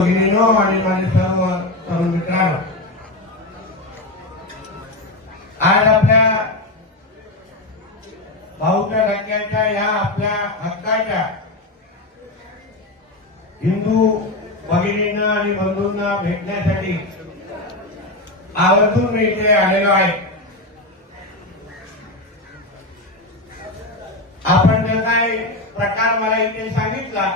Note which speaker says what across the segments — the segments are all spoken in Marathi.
Speaker 1: भगिनीनो आणि माझे सर्व तरुण मित्रांनो आज आपल्या भाऊच्या धक्क्याच्या या आपल्या हक्काच्या हिंदू भगिनींना आणि बंधूंना भेटण्यासाठी आवर्जून मी इथे आलेलो आहे आपण जे काय प्रकार मला इथे सांगितला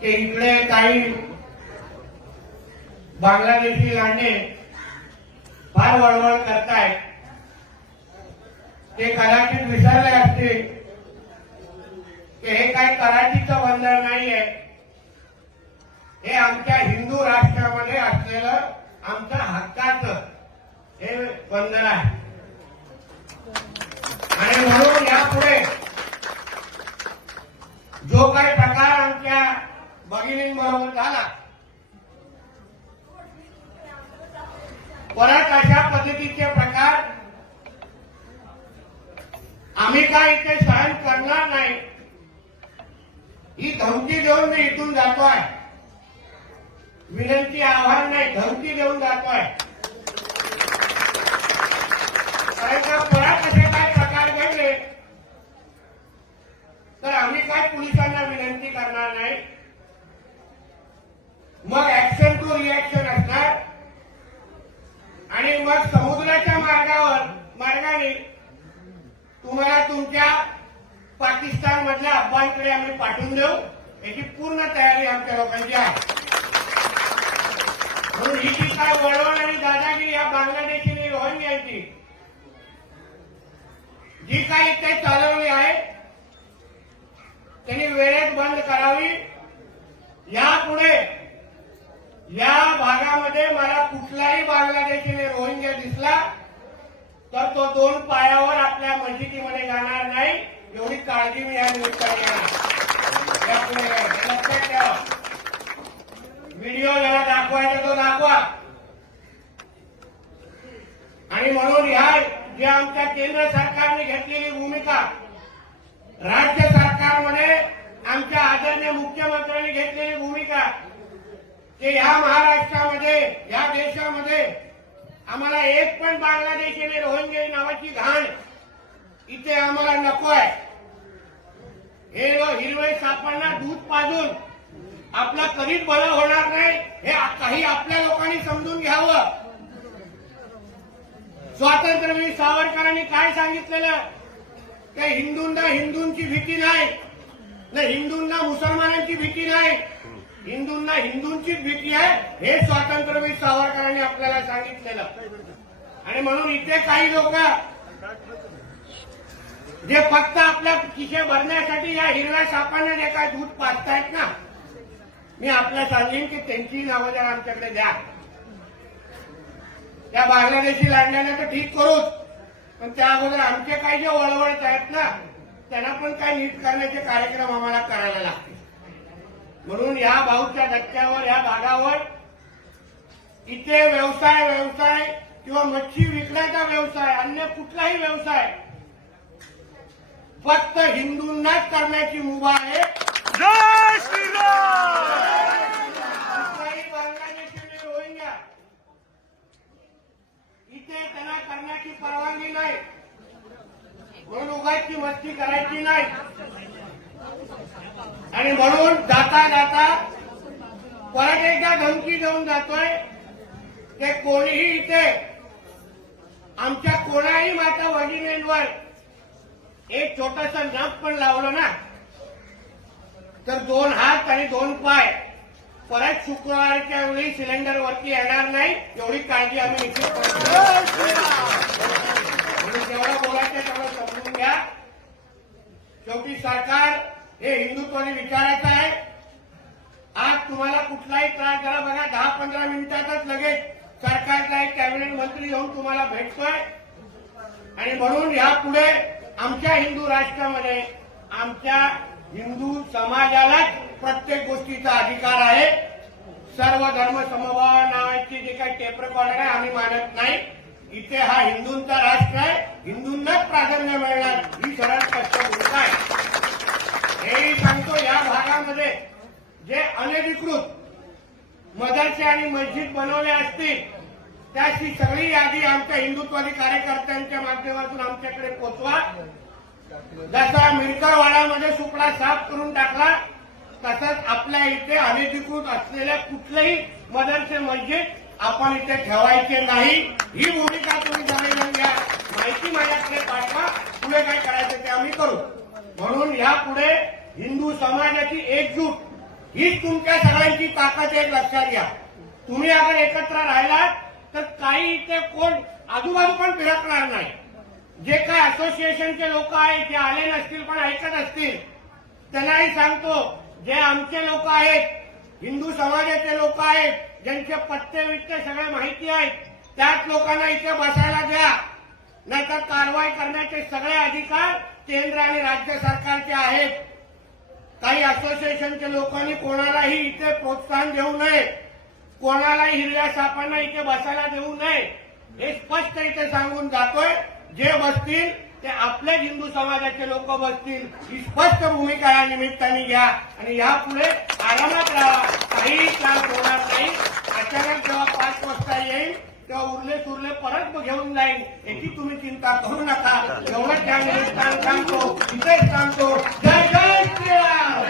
Speaker 1: की इकडे काही बांगलादेशी लांडे फार वळवळ करतायत. ते कदाचित विसरले असते की हे काही कराचीचं बंधन नाहीये. हे आमच्या हिंदू राष्ट्रामध्ये असलेलं आमच्या हक्काचं हे बंधन आहे. आणि म्हणून यापुढे जो काही प्रकार आमच्या भगिनींबरोबर झाला परत अशा पद्धतीचे प्रकार आम्ही काय इथे सहन करणार नाही ही धमकी देऊन मी इथून जातोय. विनंती आव्हान नाही धमकी देऊन जातोय. आहे परत असे काय प्रकार घडले तर आम्ही काय पोलिसांना विनंती करणार नाही मग रिॲक्शन असणार? आणि मग समुद्राच्या मार्गावर मार्गाने तुम्हाला तुमच्या पाकिस्तान मधल्या अफगाणकडे आम्ही पाठवून देऊ. याची पूर्ण तयारी आमच्या लोकांची आहे. म्हणून ही जी काय वळवण आणि दादागिरी या बांगलादेशी आणि रोहिंग्यांची जी काही ते चालवली आहे त्यांनी वेळेत बंद करावी. यापुढे या भागामध्ये मला कुठलाही बांगलादेशी रोहिंग्या दिसला तर तो दोन पायावर आपल्या मशिदीमध्ये जाणार नाही. एवढी काळजी मी या निमित्ताने लक्षात ठेवा. व्हिडिओ ज्याला दाखवायचा तो दाखवा. आणि म्हणून ह्या जे आमच्या केंद्र सरकारने घेतलेली भूमिका राज्य सरकारमध्ये आमच्या आदरणीय मुख्यमंत्र्यांनी घेतलेली भूमिका की ह्या महाराष्ट्रामध्ये ह्या देशामध्ये आम्हाला एक पण बांगलादेशी आणि रोहिंग्या नावाची घाण इथे आम्हाला नको आहे. हे हिरवे सापांना दूध पाजून आपला कधीच बरं होणार नाही हे काही आपल्या लोकांनी समजून घ्यावं. स्वातंत्र्यवीर सावरकरांनी काय सांगितलेलं? की हिंदूंना हिंदूंची भीती नाही ना हिंदूंना मुसलमानांची भीती नाही हिंदूंना हिंदूंचीच भीती आहे हे स्वातंत्र्यवीर सावरकरांनी आपल्याला सांगितलेलं. आणि म्हणून इथे काही लोक जे फक्त आपल्या खिशे भरण्यासाठी या हिरव्या सापांना जे काय दूध पाजतायत ना मी आपल्या सांगेन की त्यांची नावं जर आमच्याकडे द्या. त्या बांगलादेशी लांडल्याने तर ठीक करूच पण त्या अगोदर आमचे काही जे वळवळत आहेत ना त्यांना पण काही नीट करण्याचे कार्यक्रम आम्हाला करायला लागतात. म्हणून या भाऊच्या धक्क्यावर या भागावर इथे व्यवसाय व्यवसाय किंवा मच्छी विकण्याचा व्यवसाय अन्य कुठलाही व्यवसाय फक्त हिंदूंनाच करण्याची मुभा आहे.
Speaker 2: जय श्रीराम
Speaker 1: कुठलाही बांगलादेशी आणि रोहिंग्या इथे त्यांना करण्याची परवानगी नाही. म्हणून उगाची मस्ती करायची नाही. आणि म्हणून जाता जाता परत एकदा धमकी देऊन जातोय ते कोणीही इथे आमच्या कोणाही माता वडिलांवर एक छोटस नख पण लावलं ना तर दोन हात आणि दोन पाय परत शुक्रवारच्या वेळी सिलेंडर वरती येणार नाही एवढी काळजी आम्ही निश्चित करतो. म्हणून जेवढं बोलायचं तेवढं समजून घ्या. शेवटी सरकार हे हिंदुत्वाने विचारायचं आहे. आज तुम्हाला कुठलाही त्रास झाला बघा दहा पंधरा मिनिटातच लगेच सरकारचा एक कॅबिनेट मंत्री येऊन तुम्हाला भेटतोय. आणि म्हणून यापुढे आमच्या हिंदू राष्ट्रामध्ये आमच्या हिंदू समाजालाच प्रत्येक गोष्टीचा अधिकार आहे. सर्व धर्म समभाव नावाची जे काही टेप रेकॉर्डर आहे आम्ही मानत नाही. इथे हा हिंदूंचा राष्ट्र आहे. हिंदूंनाच प्राधान्य मिळणार ही सरळ स्पष्ट भूमिका आहे हेही सांगतो या भागामध्ये जे अनधिकृत मदरसे आणि मस्जिद बनवले असतील त्याची सगळी यादी आमच्या हिंदुत्वादी कार्यकर्त्यांच्या माध्यमातून आमच्याकडे पोचवा. जसा मिरकरवाडामध्ये सुकडा साफ करून टाकला तसंच आपल्या इथे अनधिकृत असलेल्या कुठलेही मदरसे मस्जिद आपण इथे ठेवायचे नाही. ही भूमिका तुम्ही जाणून घ्या माहिती माझ्याकडे पाठवा. पुढे काय करायचं ते आम्ही करू. म्हणून यापुढे हिंदू समाजाची एकजूट हीच तुमच्या सगळ्यांची ताकद एक लक्षात घ्या. तुम्ही अगर एकत्र राहिलात तर काही इथे कोण आजूबाजू पण फिरकणार नाही. जे काय असोसिएशनचे लोक आहेत जे आले नसतील पण ऐकत असतील त्यांनाही सांगतो जे आमचे लोक आहेत हिंदू समाजाचे लोक आहेत ज्यांचे पत्ते वित्ते सगळे माहिती आहेत त्याच लोकांना इथे बसायला द्या. नाहीतर कारवाई करण्याचे सगळे अधिकार केंद्र आणि राज्य सरकारचे आहेत. काही असोसिएशनच्या लोकांनी कोणालाही इथे प्रोत्साहन देऊ नये. कोणालाही हिरव्या सापांना इथे बसायला देऊ नये. हे स्पष्ट इथे सांगून जातोय. जे बसतील ते आपल्याच हिंदू समाजाचे लोक बसतील. ही स्पष्ट भूमिका या निमित्ताने घ्या. आणि यापुढे आरामात राहा. काही त्रास होणार नाही. अचानक जेव्हा पाच वाजता येईल तेव्हा उरले तुरले परत घेऊन जाईन. याची तुम्ही चिंता करू नका. एवढं त्यामुळे सांगतो. इथे सांगतो. जय जय श्रीराम